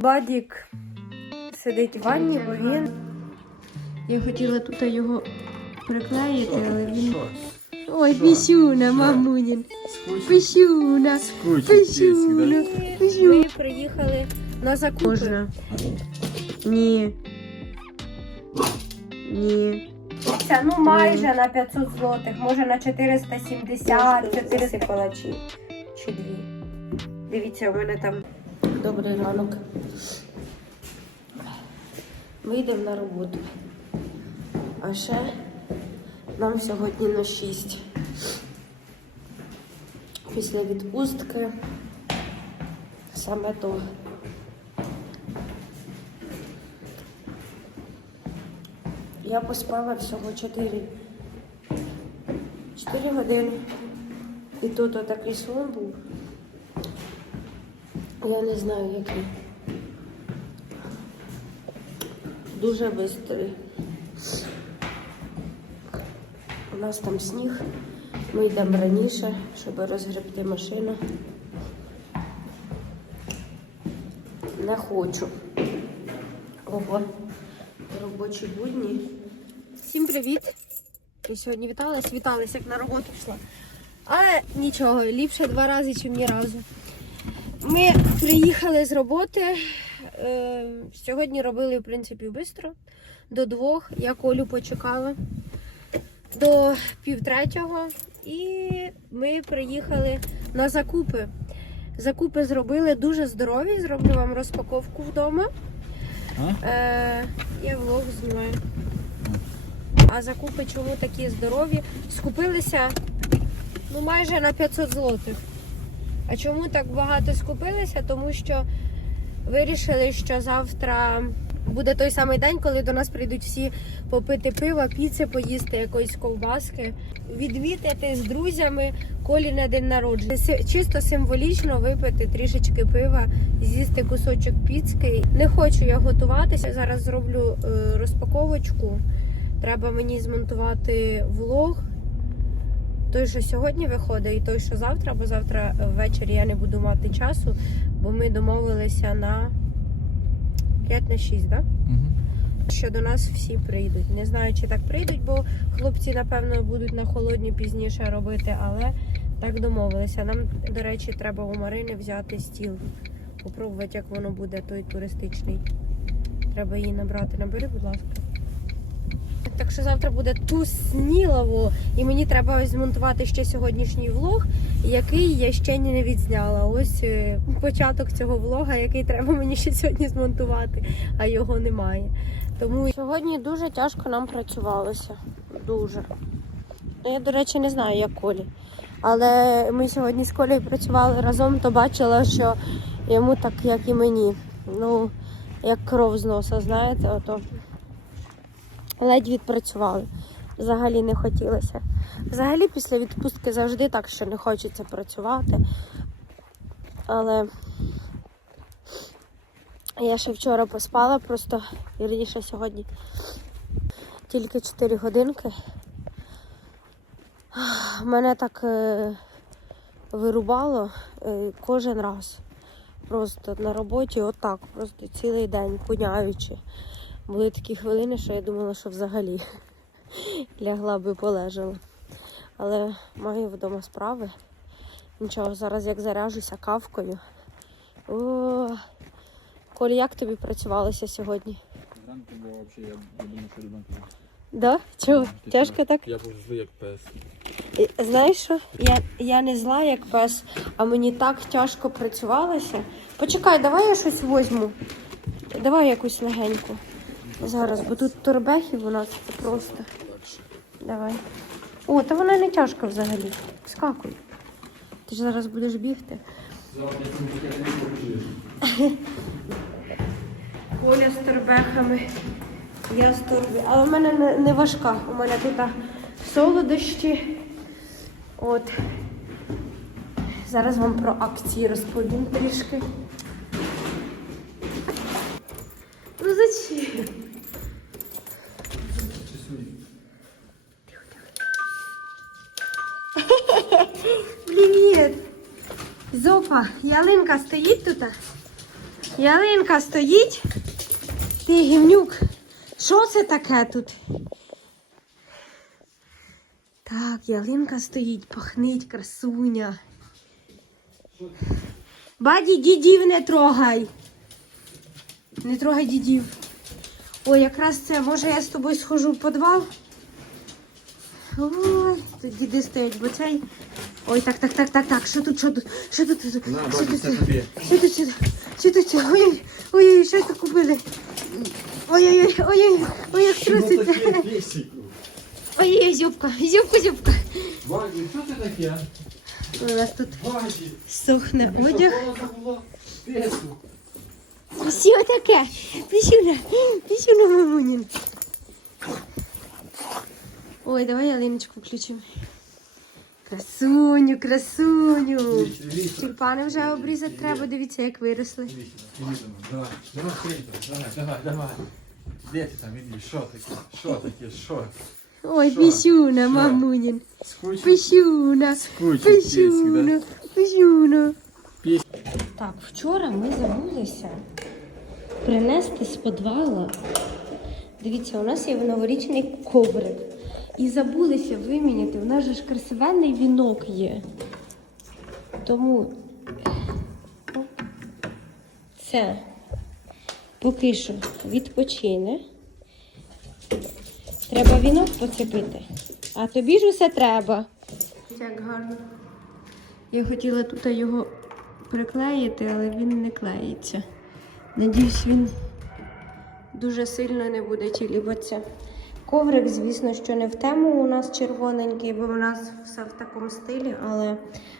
Бадік сидить в ванні, бо він. Я хотіла тут його приклеїти, але він. Ой, пісюна, мамунін. Пісюна. Пісюна. Ми приїхали на закупи. Ні. Ні. Це ну майже на 500 злотих, може на 470, 400 палачі. Чи дві. Дивіться, у мене там добрий ранок. Ми йдемо на роботу. А ще нам сьогодні на 6. Після відпустки саме то. Я поспала всього 4. 4 години. І тут отакий сон був. Я не знаю, який. Дуже швидкий. У нас там сніг. Ми йдемо раніше, щоб розгребти машину. Не хочу. Ого. Робочі будні. Всім привіт! Я сьогодні віталась, віталась, як на роботу йшла. Але нічого, ліпше два рази, ніж ні разу. Ми приїхали з роботи. Е, сьогодні робили, в принципі, швидко. До двох. Я Колю почекала до півтретього. І ми приїхали на закупи. Закупи зробили дуже здорові. Зроблю вам розпаковку вдома. Е, я влог знімаю. А закупи чому такі здорові? Скупилися ну, майже на 500 злотих. А чому так багато скупилися? Тому що вирішили, що завтра буде той самий день, коли до нас прийдуть всі попити пива, піци, поїсти якоїсь ковбаски, відвідати з друзями колі на день народження. Чисто символічно випити трішечки пива, з'їсти кусочок піцки. Не хочу я готуватися. Зараз зроблю е, розпаковочку. Треба мені змонтувати влог. Той, що сьогодні виходить, і той, що завтра, бо завтра ввечері я не буду мати часу, бо ми домовилися на 5 на 6, так? Що до нас всі прийдуть. Не знаю, чи так прийдуть, бо хлопці, напевно, будуть на холодні пізніше робити, але так домовилися. Нам, до речі, треба у Марини взяти стіл. Попробувати, як воно буде, той туристичний. Треба її набрати. Набери, будь ласка. Так що завтра буде туснілово, і мені треба змонтувати ще сьогоднішній влог, який я ще не відзняла. Ось е, початок цього влога, який треба мені ще сьогодні змонтувати, а його немає. Тому сьогодні дуже тяжко нам працювалося. Дуже. Ну, Я, до речі, не знаю, як Колі. Але ми сьогодні з Колею працювали разом, то бачила, що йому так, як і мені. Ну, як кров з носа, знаєте, ото ледь відпрацювали. Взагалі не хотілося. Взагалі після відпустки завжди так, що не хочеться працювати. Але я ще вчора поспала, просто вірніше сьогодні тільки 4 годинки. Мене так е, вирубало е, кожен раз. Просто на роботі отак, просто цілий день куняючи. Були такі хвилини, що я думала, що взагалі лягла би полежала. Але маю вдома справи. Нічого, зараз як заряжуся кавкою. О, Коль, як тобі працювалося сьогодні? Зранку було взагалі, я, думаю, що ребенка. Да? Чого? Тяжко так? Я був злий як пес. Знаєш що? Я, я не зла, як пес, а мені так тяжко працювалося. Почекай, давай я щось возьму. Давай якусь легеньку. Зараз, бо тут торбехів у нас просто. Давай. О, та вона не тяжка взагалі. Скакуй. Ти ж зараз будеш бігти. Оля з торбехами. Я з торби. Але в мене не, не важка. У мене тут солодощі. От. Зараз вам про акції розповім трішки. Ну зачем? Ялинка стоїть тут? Ялинка стоїть. Ти гівнюк. Що це таке тут? Так, ялинка стоїть, пахнить, красуня. Баді, дідів не трогай. Не трогай дідів. Ой, якраз це, може я з тобою схожу в підвал? Ой, тут діди стоять, бо цей. Ой, так, так, так, так, так. Що тут, що тут? Що тут? Що тут? На, Що тут? тобі. Що тут? Що тут? Що тут? Ой, ой, ой, що це купили? Ой, ой, ой, ой, ой, ой, як труситься. Ой, ой, зюбка, зюбка, зюбка. Ваді, що це таке? У нас тут сохне що, одяг. Все таке. Пісюна, пісюна мамунін. Ой, давай ялиночку включимо. Красуню, красуню. Тюльпани вже обрізати треба, дивіться, як виросли. Давай, давай, давай, давай, давай. Де ти там, іди, що таке, що таке, що? Ой, пісюна, мамунін. Пісюна, пісюна, пісюна. Так, вчора ми забулися принести з підвала. Дивіться, у нас є новорічний коврик. І забулися виміняти. У нас же ж красивенний вінок є. Тому це поки що відпочине. Треба вінок поцепити. А тобі ж усе треба. Як гарно. Я хотіла тут його приклеїти, але він не клеїться. Надіюсь, він дуже сильно не буде тілібатися. Коврик, звісно, що не в тему у нас червоненький, бо у нас все в такому стилі, але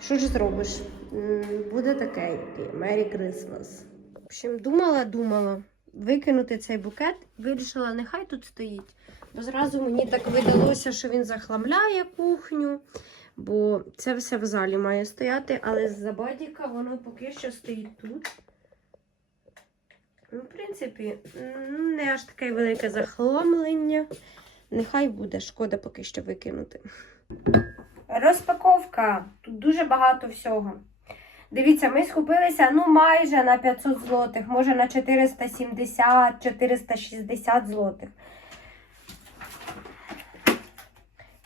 що ж зробиш? Буде таке, Merry Christmas. В общем, думала, думала викинути цей букет, вирішила, нехай тут стоїть. Бо зразу мені так видалося, що він захламляє кухню, бо це все в залі має стояти, але з-за бадіка воно поки що стоїть тут. Ну, в принципі, не аж таке велике захламлення. Нехай буде, шкода поки що викинути. Розпаковка. Тут дуже багато всього. Дивіться, ми схопилися ну майже на 500 злотих, може на 470-460 злотих.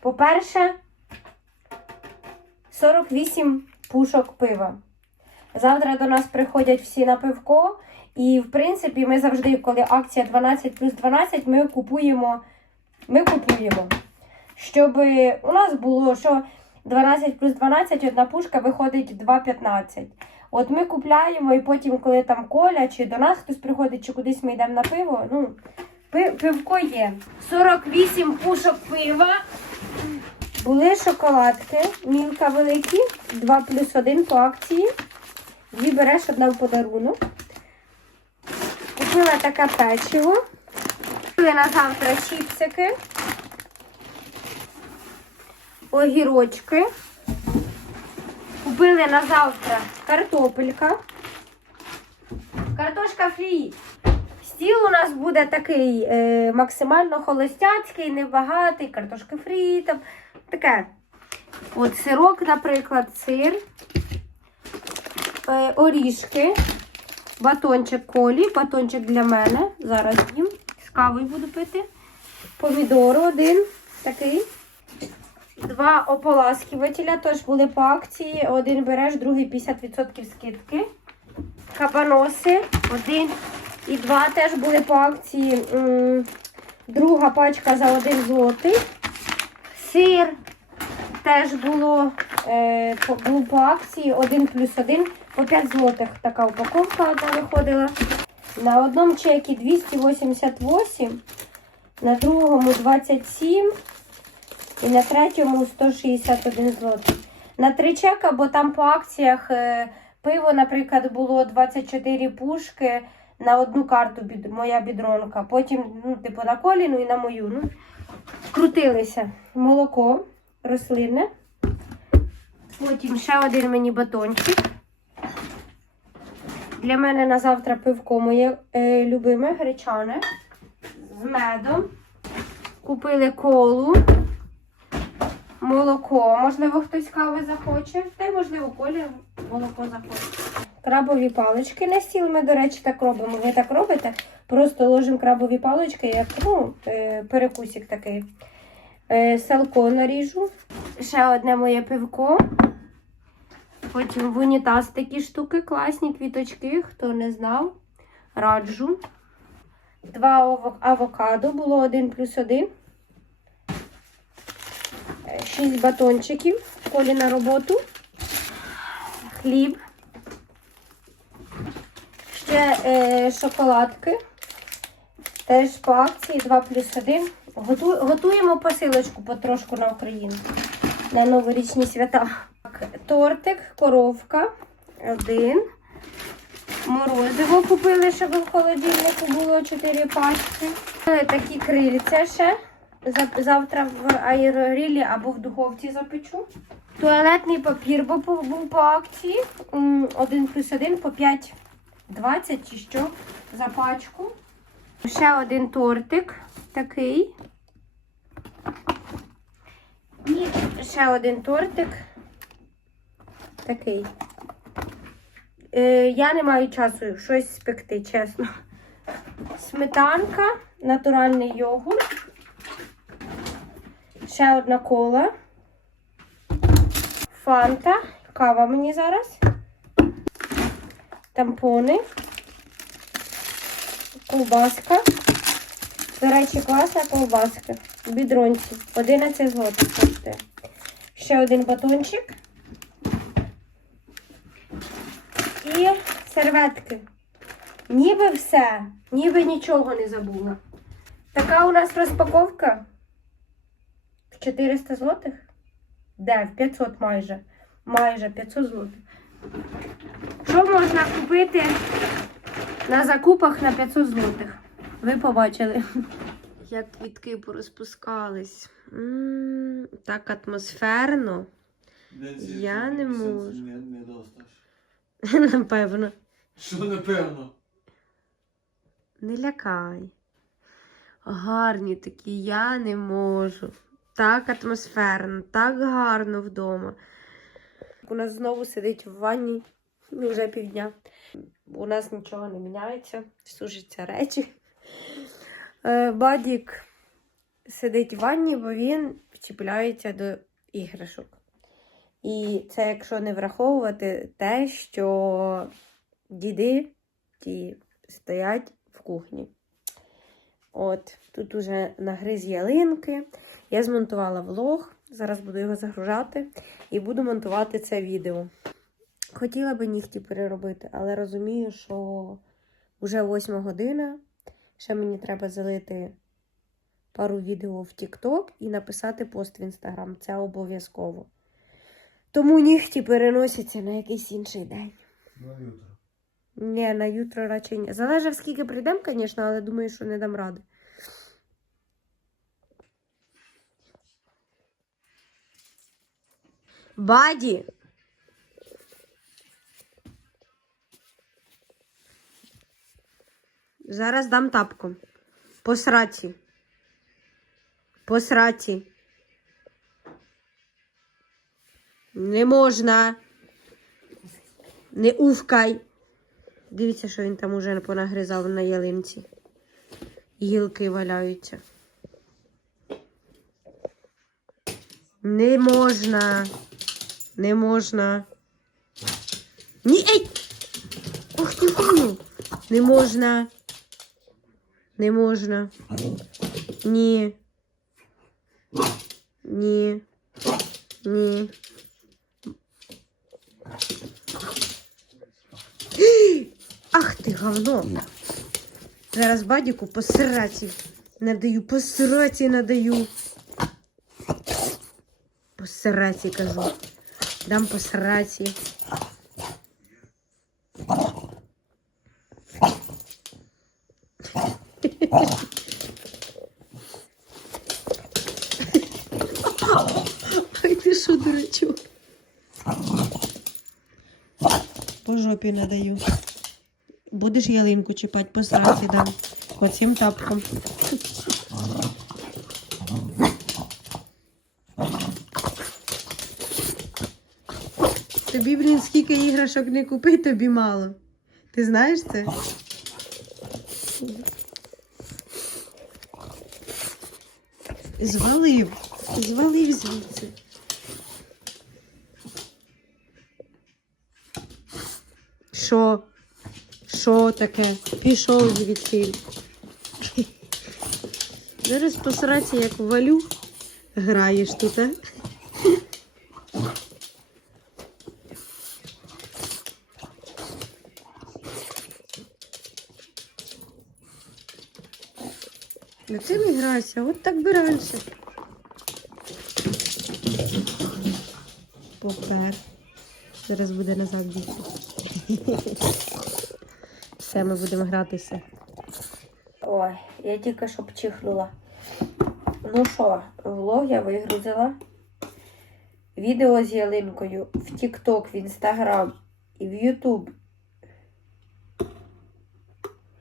По-перше, 48 пушок пива. Завтра до нас приходять всі на пивко. І, в принципі, ми завжди, коли акція 12 плюс 12, ми купуємо. Ми купуємо. Щоб у нас було, що 12 плюс 12, одна пушка виходить 2,15. От ми купляємо, і потім, коли там коля, чи до нас хтось приходить, чи кудись ми йдемо на пиво, ну, пивко є. 48 пушок пива. Були шоколадки, мілка великі, 2 плюс 1 по акції. Дві береш одна в подарунок. Купила таке печиво. Купили на завтра чіпсики. Огірочки. Купили на завтра картопелька. Картошка фрі. Стіл у нас буде такий е, максимально холостяцький, небагатий, картошка фрі, там таке. От сирок, наприклад, сир, е, орішки, батончик колі, батончик для мене. Зараз їм. З кавою буду пити. Помідору один такий. Два ополаскивателя теж були по акції. Один береш, другий 50% скидки. Кабаноси. Один і два теж були по акції. Друга пачка за один злотий. Сир теж було е, був по акції 1 плюс 1 по 5 злотих. Така упаковка одна виходила. На одному чекі 288, на другому 27 і на третьому 161 злотий. На три чека, бо там по акціях е, пиво, наприклад, було 24 пушки на одну карту моя бідронка. Потім, ну, типу, на коліну і на мою. Ну, крутилися. Молоко рослинне. Потім ще один мені батончик. Для мене на завтра пивко моє е, любиме гречане з медом. Купили колу, молоко. Можливо, хтось кави захоче. Та й можливо, колір молоко захоче. крабові палички на стіл. Ми, до речі, так робимо. Ви так робите? Просто ложимо крабові палички, як ну, е, перекусик такий. Е, Салко наріжу. Ще одне моє пивко. Потім в унітаз такі штуки, класні квіточки, хто не знав, раджу. Два авокадо, було один плюс один. Е, Шість батончиків, колі на роботу. Хліб. Ще е, шоколадки. Теж по акції 2 плюс 1. Готуємо посилочку потрошку на Україну на новорічні свята. Так, Тортик, коровка. Один. Морозиво купили, щоб в холодильнику було 4 пачки. Е, Такі крильця ще. Завтра в аерогрилі або в духовці запечу. Туалетний папір був по акції. Один плюс один по 5,20 чи що за пачку. Ще один тортик такий. І ще один тортик. Такий. Е, я не маю часу щось спекти, чесно. Сметанка, натуральний йогурт. Ще одна кола. Фанта. Кава мені зараз. Тампони. Ковбаска. До речі, класна ковбаска. Бідронці. 11 злотих коштує. Ще один батончик. І серветки. Ніби все, ніби нічого не забула. Така у нас розпаковка. В 400 злотих? Де? В 500 майже. Майже 500 злотих. Що можна купити на закупах на 500 злотих? Ви побачили. Як квітки порозпускались. М, Так атмосферно. Я не можу. Напевно. Що напевно? Не лякай. Гарні такі, я не можу. Так атмосферно, так гарно вдома. У нас знову сидить в ванні ну, вже півдня. У нас нічого не міняється, сушаться речі. Е, Бадік сидить в ванні, бо він чіпляється до іграшок. І це якщо не враховувати те, що діди ті стоять в кухні. От, тут уже нагриз ялинки. Я змонтувала влог. Зараз буду його загружати і буду монтувати це відео. Хотіла би нігті переробити, але розумію, що вже 8 година. Ще мені треба залити пару відео в TikTok і написати пост в Instagram. Це обов'язково. Тому нігті переносяться на якийсь інший день. На утро. Ні, на jutro радше ні. Залежить, скільки прийдемо, звісно, але думаю, що не дам ради. Баді! Зараз дам тапку. По сраці. По сраці. Не можна. Не увкай. Дивіться, що він там уже понагризав на ялинці. Гілки валяються. Не можна. Не можна. Ні, ей! Ох ти хуйню. Не можна. Не можна. Ні. Ні. Ні. Ах ти говно. Зараз бадіку по сраці надаю, по сраці надаю. По сраці кажу. Дам по сраці. Ай ти що, дурачок? По жопі надаю. Будеш ялинку чіпати по сраці дам. Оцим тапком. Тобі, блін, скільки іграшок не купи, тобі мало. Ти знаєш це? Звалив. Звалив звідси. Що? Що таке? Пішов звідти. Зараз посраться, як валю. Граєш тут, а? Ну ти грайся, от так би раніше. Попер. Зараз буде назад бігти. Все, ми будемо гратися. Ой, я тільки що чихнула. Ну що, влог я вигрузила. Відео з ялинкою в TikTok, в Instagram і в YouTube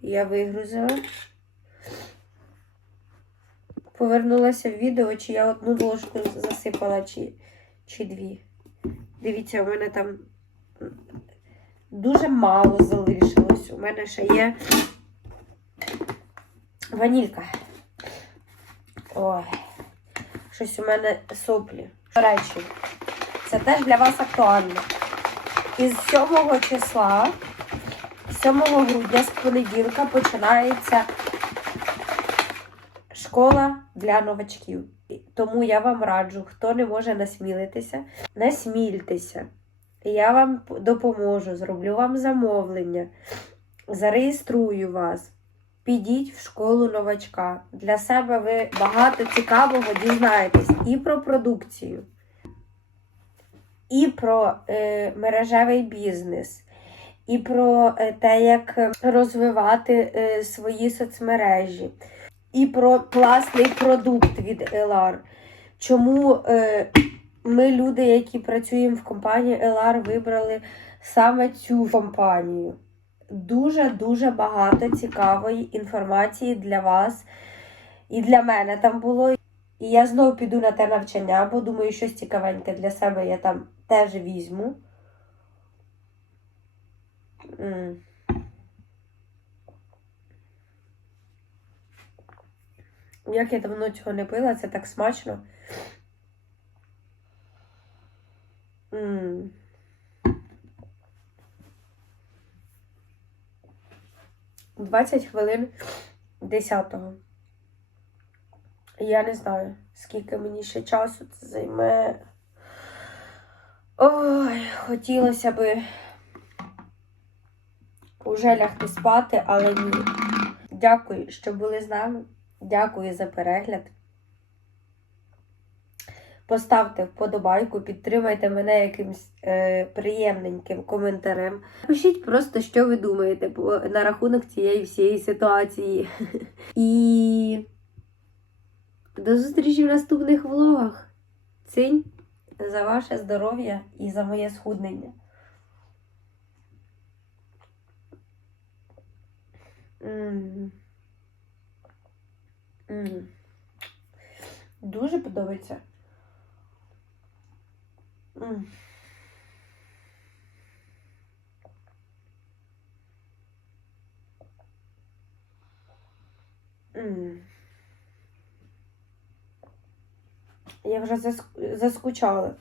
я вигрузила. Повернулася в відео, чи я одну ложку засипала, чи, чи дві. Дивіться, у мене там дуже мало залишилось. У мене ще є ванілька. Ой, щось у мене соплі. До речі, це теж для вас актуально. Із 7 числа, 7 грудня з понеділка починається школа для новачків. Тому я вам раджу, хто не може насмілитися, насмільтеся. Я вам допоможу, зроблю вам замовлення, зареєструю вас. Підіть в школу новачка. Для себе ви багато цікавого дізнаєтесь і про продукцію, і про е, мережевий бізнес, і про е, те, як розвивати е, свої соцмережі, і про класний продукт від LR. Чому е, ми, люди, які працюємо в компанії LR, вибрали саме цю компанію? дуже-дуже багато цікавої інформації для вас і для мене там було. І я знову піду на те навчання, бо думаю, щось цікавеньке для себе я там теж візьму. Як я давно цього не пила, це так смачно. М. Двадцять хвилин десятого. Я не знаю, скільки мені ще часу це займе. Ой, хотілося би уже лягти спати, але ні. Дякую, що були з нами. Дякую за перегляд. Поставте вподобайку, підтримайте мене якимсь е, приємненьким коментарем. Пишіть просто, що ви думаєте на рахунок цієї всієї ситуації. І до зустрічі в наступних влогах. Цінь за ваше здоров'я і за моє схуднення. Дуже подобається. Я вже заск- заскучала.